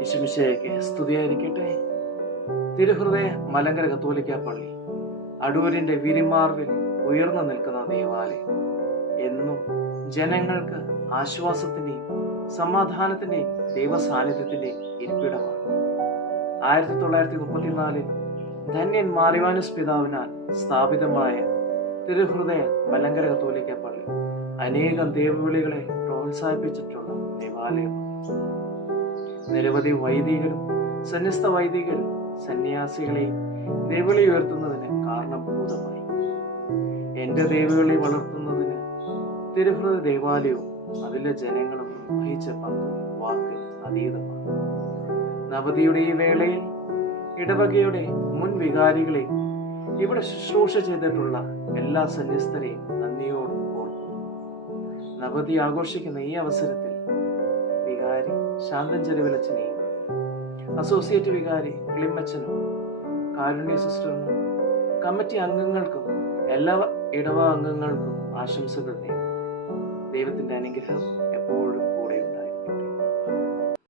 യേശുമിശിഹായ്ക്ക് സ്തുതിയായിരിക്കട്ടെ. തിരുഹൃദയ മലങ്കര കത്തോലിക്ക പള്ളി അടൂരിന്റെ വിരിമാർവിൽ ഉയർന്നു നിൽക്കുന്ന ദേവാലയം എന്നും ജനങ്ങൾക്ക് ആശ്വാസത്തിന്റെയും സമാധാനത്തിന്റെയും ദൈവസാന്നിധ്യത്തിന്റെയും ഇരിപ്പിടമാണ്. 1934 ധന്യൻ മാറിവാനുസ് പിതാവിനാൽ സ്ഥാപിതമായ തിരുഹൃദയ മലങ്കര കത്തോലിക്ക പള്ളി അനേകം ദൈവവിളികളെ പ്രോത്സാഹിപ്പിച്ചിട്ടുള്ള ദേവാലയമാണ്. നിരവധി വൈദികരും സന്യസ്ത വൈദികരും സന്യാസികളെയും ദൈവവിളി ഉയർത്തുന്നതിന് കാരണഭൂതമായി. എന്റെ ദൈവവിളി വളർത്തുന്നതിന് തിരുഹൃദയ ദേവാലയവും അതിലെ ജനങ്ങളും വഹിച്ച പങ്കും വാക്ക് അതീതമാണ്. നവതിയുടെ ഈ വേളയിൽ ഇടവകയുടെ മുൻ വികാരികളെയും ഇവിടെ ശുശ്രൂഷ ചെയ്തിട്ടുള്ള എല്ലാ സന്യസ്തരെയും നന്ദിയോട് ഓർക്കുന്നു. നവതി ആഘോഷിക്കുന്ന ഈ അവസരത്തിൽ വികാരി ശാന്തൻ ചെരുവിലച്ചനെയും അസോസിയേറ്റ് വികാരി ക്ലിമച്ചനും കാരുണ്യ സിസ്റ്ററിനും കമ്മിറ്റി അംഗങ്ങൾക്കും എല്ലാ ഇടവ അംഗങ്ങൾക്കും ആശംസകൾ നേരുന്നു. ദൈവത്തിന്റെ അനുഗ്രഹം എപ്പോഴും